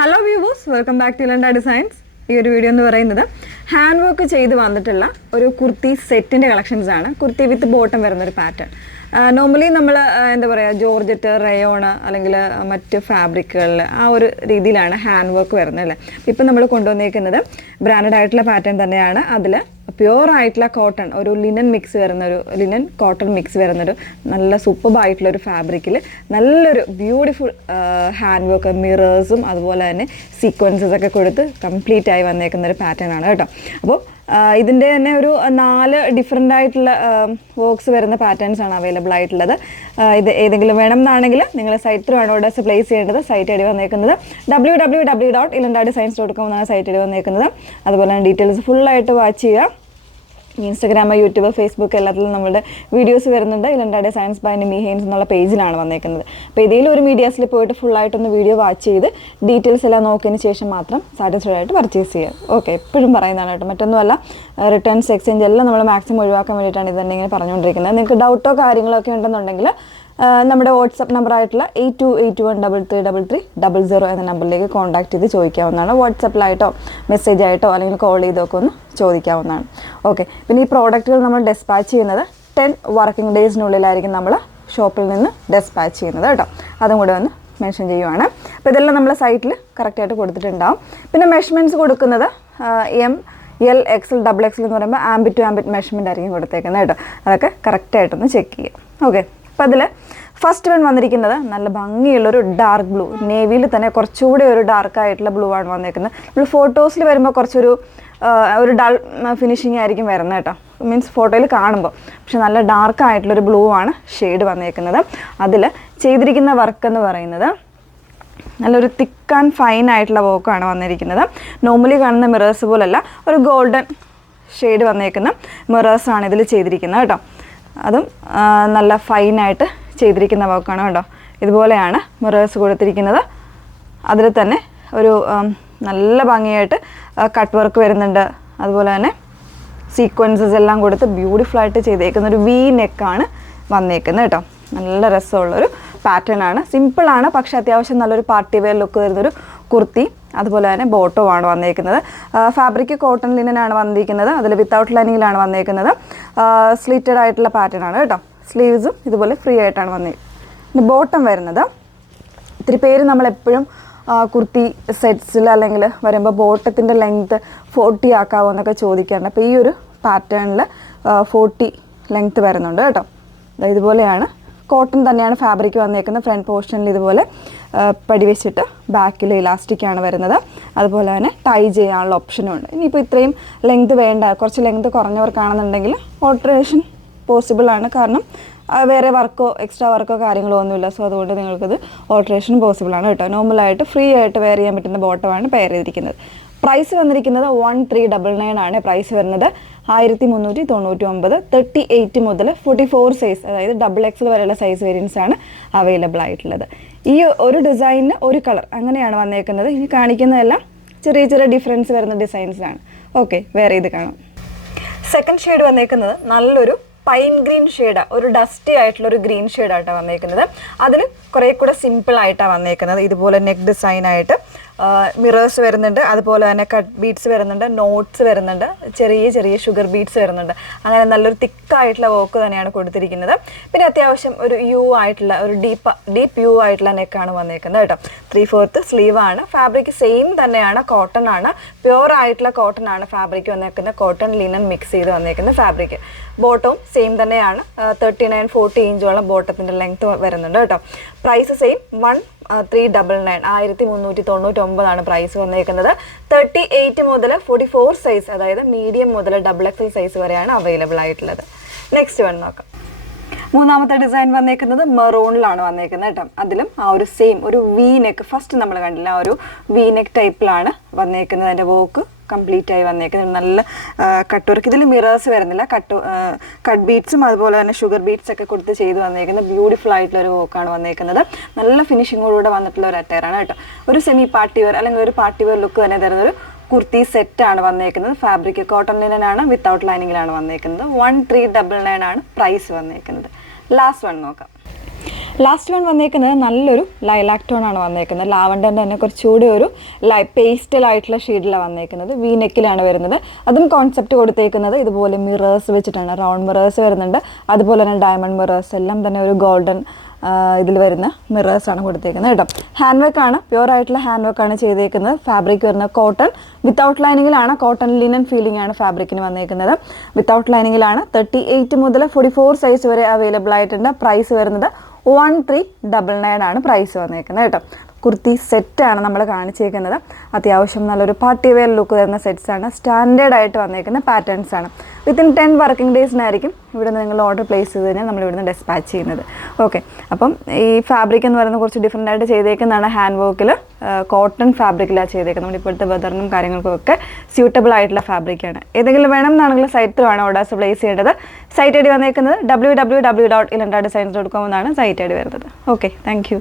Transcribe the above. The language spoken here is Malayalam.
Hello viewers, welcome back to Landa designs. ഈ ഒരു വീഡിയോ എന്ന് പറയുന്നത് ഹാൻഡ് വർക്ക് ചെയ്ത് വന്നിട്ടുള്ള ഒരു കുർത്തി സെറ്റിൻ്റെ കളക്ഷൻസ് ആണ്. കുർത്തി വിത്ത് ബോട്ടം വരുന്നൊരു പാറ്റേൺ. നോർമലി നമ്മൾ എന്താ പറയുക, ജോർജറ്റ്, റയോണ് അല്ലെങ്കിൽ മറ്റ് ഫാബ്രിക്കുകളിൽ ആ ഒരു രീതിയിലാണ് ഹാൻഡ് വർക്ക് വരുന്നത് അല്ലേ. ഇപ്പം നമ്മൾ കൊണ്ടുവന്നേക്കുന്നത് ബ്രാൻഡഡ് ആയിട്ടുള്ള പാറ്റേൺ തന്നെയാണ്. അതിൽ പ്യുവർ ആയിട്ടുള്ള കോട്ടൺ, ഒരു ലിനൻ മിക്സ് വരുന്നൊരു ലിനൻ കോട്ടൺ മിക്സ് വരുന്നൊരു നല്ല സൂപ്പർബായിട്ടുള്ളൊരു ഫാബ്രിക്കിൽ നല്ലൊരു ബ്യൂട്ടിഫുൾ ഹാൻഡ് വർക്ക്, മിറേഴ്സും അതുപോലെ തന്നെ സീക്വൻസസ് ഒക്കെ കൊടുത്ത് കംപ്ലീറ്റ് ആയി വന്നേക്കുന്ന ഒരു പാറ്റേൺ ആണ് കേട്ടോ. അപ്പോൾ ഇതിൻ്റെ തന്നെ ഒരു 4 ഡിഫറെൻ്റ് ആയിട്ടുള്ള വർക്ക്സ് വരുന്ന പാറ്റേൺസ് ആണ് അവൈലബിൾ ആയിട്ടുള്ളത്. ഇത് ഏതെങ്കിലും വേണം എന്നാണെങ്കിൽ നിങ്ങൾ സൈറ്റ് ത്രൂ ആണ് ഓർഡേഴ്സ് പ്ലേസ് ചെയ്യേണ്ടത്. സൈറ്റ് ഐ ഡി വന്നേക്കുന്നത് www.ilandadesigns.com എന്നാണ് സൈറ്റ് ഐ ഡി വന്നേക്കുന്നത്. അതുപോലെ തന്നെ ഡീറ്റെയിൽസ് ഫുള്ളായിട്ട് വാച്ച് ചെയ്യുക. ഇൻസ്റ്റഗ്രാം, യൂട്യൂബ്, ഫേസ്ബുക്ക് എല്ലാത്തിലും നമ്മുടെ വീഡിയോസ് വരുന്നുണ്ട്. ഇലണ്ട ഡിസൈൻസ് ബൈ നിമി ഹെയ്ൻസ് എന്നുള്ള പേജിലാണ് വന്നേക്കുന്നത്. അപ്പോൾ ഏതെങ്കിലും ഒരു മീഡിയാസിൽ പോയിട്ട് ഫുള്ളായിട്ടൊന്ന് വീഡിയോ വാച്ച് ചെയ്ത് ഡീറ്റെയിൽസ് എല്ലാം നോക്കിയതിന് ശേഷം മാത്രം സാറ്റിസ്ഫൈഡ് ആയിട്ട് പർച്ചേസ് ചെയ്യുക. ഓക്കെ, എപ്പോഴും പറയുന്നതാണ് കേട്ടോ, മറ്റൊന്നുമല്ല. റിട്ടേൺസ്, എക്സ്ചേഞ്ച് എല്ലാം നമ്മൾ മാക്സിമം ഒഴിവാക്കാൻ വേണ്ടിയിട്ടാണ് ഇത് തന്നെ ഇങ്ങനെ പറഞ്ഞുകൊണ്ടിരിക്കുന്നത്. നിങ്ങൾക്ക് ഡൗട്ടോ കാര്യങ്ങളോ ഒക്കെ ഉണ്ടെന്നുണ്ടെങ്കിൽ നമ്മുടെ വാട്സപ്പ് നമ്പറായിട്ടുള്ള 8281333300 എന്ന നമ്പറിലേക്ക് കോൺടാക്ട് ചെയ്ത് ചോദിക്കാവുന്നതാണ്. വാട്സപ്പിലായിട്ടോ മെസ്സേജ് ആയിട്ടോ അല്ലെങ്കിൽ കോൾ ചെയ്തൊക്കെ ഒന്ന് ചോദിക്കാവുന്നതാണ്. ഓക്കെ, പിന്നെ ഈ പ്രോഡക്റ്റുകൾ നമ്മൾ ഡെസ്പാച്ച് ചെയ്യുന്നത് 10 വർക്കിംഗ് ഡേയ്സിനുള്ളിലായിരിക്കും നമ്മൾ ഷോപ്പിൽ നിന്ന് ഡെസ്പാച്ച് ചെയ്യുന്നത് കേട്ടോ. അതും കൂടെ ഒന്ന് മെൻഷൻ ചെയ്യുവാണ്. അപ്പോൾ ഇതെല്ലാം നമ്മൾ സൈറ്റിൽ കറക്റ്റായിട്ട് കൊടുത്തിട്ടുണ്ടാവും. പിന്നെ മെഷർമെൻറ്റ്സ് കൊടുക്കുന്നത് M, L, XL, XXL എന്ന് പറയുമ്പോൾ ആംബിറ്റ് ടു ആംബിറ്റ് മെഷർമെൻ്റ് ആയിരിക്കും കൊടുത്തേക്കുന്നത് കേട്ടോ. അതൊക്കെ കറക്റ്റായിട്ടൊന്ന് ചെക്ക് ചെയ്യുക. ഓക്കെ, അപ്പോൾ അതിൽ ഫസ്റ്റ് വൺ വന്നിരിക്കുന്നത് നല്ല ഭംഗിയുള്ളൊരു ഡാർക്ക് ബ്ലൂ, നേവിയിൽ തന്നെ കുറച്ചുകൂടി ഒരു ഡാർക്കായിട്ടുള്ള ബ്ലൂ ആണ് വന്നിരിക്കുന്നത്. നമ്മൾ ഫോട്ടോസിൽ വരുമ്പോൾ കുറച്ചൊരു ഡൾ ഫിനിഷിങ് ആയിരിക്കും വരുന്നത് കേട്ടോ, മീൻസ് ഫോട്ടോയിൽ കാണുമ്പോൾ. പക്ഷെ നല്ല ഡാർക്കായിട്ടുള്ളൊരു ബ്ലൂ ആണ് ഷെയ്ഡ് വന്നിരിക്കുന്നത്. അതിൽ ചെയ്തിരിക്കുന്ന വർക്ക് എന്ന് പറയുന്നത് നല്ലൊരു തിക്ക് ആൻഡ് ഫൈൻ ആയിട്ടുള്ള വർക്കാണ് വന്നിരിക്കുന്നത്. നോർമലി കാണുന്ന മിറേഴ്സ് പോലല്ല, ഒരു ഗോൾഡൻ ഷെയ്ഡ് വന്നേക്കുന്ന മിറേഴ്സാണ് ഇതിൽ ചെയ്തിരിക്കുന്നത് കേട്ടോ. അതും നല്ല ഫൈനായിട്ട് ചെയ്തിരിക്കുന്ന വർക്കാണ് കേട്ടോ. ഇതുപോലെയാണ് മിറേഴ്സ് കൊടുത്തിരിക്കുന്നത്. അതിൽ തന്നെ ഒരു നല്ല ഭംഗിയായിട്ട് കട്ട് വർക്ക് വരുന്നുണ്ട്. അതുപോലെ തന്നെ സീക്വൻസസ് എല്ലാം കൊടുത്ത് ബ്യൂട്ടിഫുള്ളായിട്ട് ചെയ്തേക്കുന്ന ഒരു വി നെക്കാണ് വന്നേക്കുന്നത് കേട്ടോ. നല്ല രസമുള്ളൊരു പാറ്റേൺ ആണ്. സിമ്പിളാണ്, പക്ഷേ അത്യാവശ്യം നല്ലൊരു പാർട്ടി വെയർ ലുക്ക് വരുന്നൊരു കുർത്തി. അതുപോലെ തന്നെ ബോട്ടമാണ് വന്നേക്കുന്നത്. ഫാബ്രിക് കോട്ടൺ ലിനനാണ് വന്നിരിക്കുന്നത്. അതിൽ വിത്തൗട്ട് ലൈനിങ്ങിലാണ് വന്നേക്കുന്നത്. സ്ലിറ്റഡ് ആയിട്ടുള്ള പാറ്റേൺ ആണ് കേട്ടോ. സ്ലീവ്സും ഇതുപോലെ ഫ്രീ ആയിട്ടാണ് വന്നിരിക്കുന്നത്. ബോട്ടം വരുന്നത് ഇത്തിരി പേര് നമ്മളെപ്പോഴും കുർത്തി സെറ്റ്സിൽ അല്ലെങ്കിൽ വരുമ്പോൾ ബോട്ടത്തിൻ്റെ ലെങ്ത്ത് 40 ആക്കാവോ എന്നൊക്കെ ചോദിക്കാറുണ്ട്. അപ്പോൾ ഈ ഒരു പാറ്റേണിൽ 40 ലെങ്ത്ത് വരുന്നുണ്ട് കേട്ടോ. ഇതുപോലെയാണ്, കോട്ടൺ തന്നെയാണ് ഫാബ്രിക് വന്നേക്കുന്നത്. ഫ്രണ്ട് പോർഷനിൽ ഇതുപോലെ പടി വെച്ചിട്ട് ബാക്കിൽ ഇലാസ്റ്റിക്കാണ് വരുന്നത്. അതുപോലെ തന്നെ ടൈ ചെയ്യാനുള്ള ഓപ്ഷനും ഉണ്ട്. ഇനിയിപ്പോൾ ഇത്രയും ലെങ്ത് വേണ്ട, കുറച്ച് ലെങ്ത് കുറഞ്ഞവർക്കാണെന്നുണ്ടെങ്കിൽ ഓൾട്ടറേഷൻ പോസിബിൾ ആണ്. കാരണം വേറെ വർക്കോ എക്സ്ട്രാ വർക്കോ കാര്യങ്ങളോ ഒന്നുമില്ല. സോ അതുകൊണ്ട് നിങ്ങൾക്കത് ഓൾട്ടറേഷൻ പോസിബിൾ ആണ് കേട്ടോ. നോർമലായിട്ട് ഫ്രീ ആയിട്ട് വെയർ ചെയ്യാൻ പറ്റുന്ന ബോട്ടമാണ് പെയർ ചെയ്തിരിക്കുന്നത്. പ്രൈസ് വന്നിരിക്കുന്നത് 1399 ആണ് പ്രൈസ് വരുന്നത്. 1399. 38 മുതൽ 44 സൈസ്, അതായത് XXL വരെയുള്ള സൈസ് വേരിയൻസ് ആണ് അവൈലബിൾ ആയിട്ടുള്ളത്. ഈ ഒരു ഡിസൈനിന് ഒരു കളർ അങ്ങനെയാണ് വന്നേക്കുന്നത്. ഇനി കാണിക്കുന്നതെല്ലാം ചെറിയ ചെറിയ ഡിഫറൻസ് വരുന്ന ഡിസൈൻസിലാണ്. ഓക്കെ, വേറെ ഇത് കാണാം. സെക്കൻഡ് ഷെയ്ഡ് വന്നേക്കുന്നത് നല്ലൊരു പൈൻ ഗ്രീൻ ഷെയ്ഡ്, ഒരു ഡസ്റ്റി ആയിട്ടുള്ള ഒരു ഗ്രീൻ ഷെയ്ഡായിട്ടാണ് വന്നേക്കുന്നത്. അതിൽ കുറേ കൂടെ സിമ്പിൾ ആയിട്ടാണ് വന്നേക്കുന്നത്. ഇതുപോലെ നെക്ക് ഡിസൈൻ ആയിട്ട് മിറേഴ്സ് വരുന്നുണ്ട്. അതുപോലെ തന്നെ കട്ട് ബീഡ്സ് വരുന്നുണ്ട്, നോട്ട്സ് വരുന്നുണ്ട്, ചെറിയ ചെറിയ ഷുഗർ ബീഡ്സ് വരുന്നുണ്ട്. അങ്ങനെ നല്ലൊരു തിക്കായിട്ടുള്ള വർക്ക് തന്നെയാണ് കൊടുത്തിരിക്കുന്നത്. പിന്നെ അത്യാവശ്യം ഒരു യു ആയിട്ടുള്ള ഒരു ഡീപ്പ് യു ആയിട്ടുള്ള നെക്കാണ് വന്നേക്കുന്നത് കേട്ടോ. 3/4 സ്ലീവാണ്. ഫാബ്രിക് സെയിം തന്നെയാണ്, കോട്ടൺ ആണ്, പ്യുവർ ആയിട്ടുള്ള കോട്ടൺ ആണ് ഫാബ്രിക് വന്നേക്കുന്നത്. കോട്ടൺ ലിനൻ മിക്സ് ചെയ്ത് വന്നേക്കുന്ന ഫാബ്രിക്. ബോട്ടവും സെയിം തന്നെയാണ്. 39-40 ഇഞ്ചോളം ബോട്ടത്തിൻ്റെ ലെങ്ത്ത് വരുന്നുണ്ട് കേട്ടോ. പ്രൈസ് സെയിം 1399, 1399 പ്രൈസ് വന്നേക്കുന്നത്. 38 മുതൽ 44 സൈസ്, അതായത് മീഡിയം മുതൽ XXL സൈസ് വരെയാണ് അവൈലബിൾ ആയിട്ടുള്ളത്. നെക്സ്റ്റ് വൺ നോക്കാം. മൂന്നാമത്തെ ഡിസൈൻ വന്നേക്കുന്നത് മെറൂണിലാണ് വന്നേക്കുന്നത് കേട്ടോ. അതിലും ആ ഒരു സെയിം ഒരു വി നെക്ക്, ഫസ്റ്റ് നമ്മൾ കണ്ടില്ല, ആ ഒരു വി നെക്ക് ടൈപ്പിലാണ് വന്നേക്കുന്നത്. അതിൻ്റെ വർക്ക് കംപ്ലീറ്റ് ആയി വന്നേക്കുന്നത്. നല്ല കട്ട് വർക്ക്. ഇതിൽ മിറേഴ്സ് വരുന്നില്ല, കട്ട് ബീഡ്സും അതുപോലെ തന്നെ ഷുഗർ ബീഡ്സ് ഒക്കെ കൊടുത്ത് ചെയ്ത് വന്നേക്കുന്നത്. ബ്യൂട്ടിഫുൾ ആയിട്ടുള്ള ഒരു വർക്കാണ് വന്നേക്കുന്നത്. നല്ല ഫിനിഷിങ്ങോടുകൂടെ വന്നിട്ടുള്ള ഒരു അറ്റയറാണ് കേട്ടോ. ഒരു സെമി പാർട്ടി വെയർ അല്ലെങ്കിൽ ഒരു പാർട്ടി വെയർ ലുക്ക് തന്നെ തരുന്നൊരു കുർത്തി സെറ്റാണ് വന്നേക്കുന്നത്. ഫാബ്രിക് കോട്ടൺ ലിനനാണ്, വിത്തൗട്ട് ലൈനിങ്ങിലാണ് വന്നേക്കുന്നത്. 1399 ആണ് പ്രൈസ് വന്നേക്കുന്നത്. ലാസ്റ്റ് വൺ നോക്കാം. ലാസ്റ്റ് വൺ വന്നേക്കുന്നത് നല്ലൊരു ലൈലാക് ടോൺ ആണ് വന്നേക്കുന്നത്. ലാവണ്ടറിൻ്റെ തന്നെ കുറച്ചുകൂടി ഒരു പേസ്റ്റലായിട്ടുള്ള ഷെയ്ഡിലാണ് വന്നേക്കുന്നത്. വി നെക്കിലാണ് വരുന്നത്. അതും കോൺസെപ്റ്റ് കൊടുത്തേക്കുന്നത് ഇതുപോലെ മിറേഴ്സ് വെച്ചിട്ടാണ്. റൗണ്ട് മിറേഴ്സ് വരുന്നുണ്ട്, അതുപോലെ തന്നെ ഡയമണ്ട് മിറേഴ്സ്, എല്ലാം തന്നെ ഒരു ഗോൾഡൻ ഇതിൽ വരുന്ന മിറേഴ്സാണ് കൊടുത്തേക്കുന്നത് കേട്ടോ. ഹാൻഡ് വർക്കാണ്, പ്യുവർ ആയിട്ടുള്ള ഹാൻഡ് വർക്കാണ് ചെയ്തേക്കുന്നത്. ഫാബ്രിക് വരുന്നത് കോട്ടൺ വിത്തൗട്ട് ലൈനിങ്ങിലാണ്. കോട്ടൺ ലിനൻ ഫീലിംഗ് ആണ് ഫാബ്രിക്കിന് വന്നേക്കുന്നത്. വിത്തൗട്ട് ലൈനിങ്ങിലാണ്. 38 മുതൽ 44 സൈസ് വരെ അവൈലബിൾ ആയിട്ടുണ്ട്. പ്രൈസ് വരുന്നത് 1399 ആണ് പ്രൈസ് വന്നേക്കുന്നത് കേട്ടോ. കുർത്തി സെറ്റാണ് നമ്മൾ കാണിച്ചേക്കുന്നത്. അത്യാവശ്യം നല്ലൊരു പാർട്ടി വെയർ ലുക്ക് തരുന്ന സെറ്റ്സാണ്. സ്റ്റാൻഡേർഡ് ആയിട്ട് വന്നേക്കുന്ന പാറ്റേൺസ് ആണ്. വിത്തിൻ 10 വർക്കിംഗ് ഡേയ്സിനായിരിക്കും ഇവിടെ നിന്ന് നിങ്ങൾ ഓർഡർ പ്ലേസ് ചെയ്ത് കഴിഞ്ഞാൽ നമ്മൾ ഇവിടുന്ന് ഡെസ്പാച്ച് ചെയ്യുന്നത്. ഓക്കെ, അപ്പം ഈ ഫാബ്രിക് എന്ന് പറയുന്നത് കുറച്ച് ഡിഫറെൻ്റ് ആയിട്ട് ചെയ്തേക്കുന്നതാണ്. ഹാൻഡ് വർക്കിൽ കോട്ടൺ ഫാബ്രിക്കിലാണ് ചെയ്തേക്കുന്നത്. നമ്മുടെ ഇപ്പോഴത്തെ വെതറിനും കാര്യങ്ങൾക്കും ഒക്കെ സ്യൂട്ടബിൾ ആയിട്ടുള്ള ഫാബ്രിക്കാണ്. ഏതെങ്കിലും വേണം എന്നാണെങ്കിൽ സൈറ്റ് ത്രൂ ആണ് ഓർഡേഴ്സ് പ്ലേസ് ചെയ്യേണ്ടത്. സൈറ്റ് ഐ ഡി വന്നേക്കുന്നത് www.ilantradesigns.com എന്നാണ് സൈറ്റ് ഐ ഡി വരുന്നത്. Okay, thank you.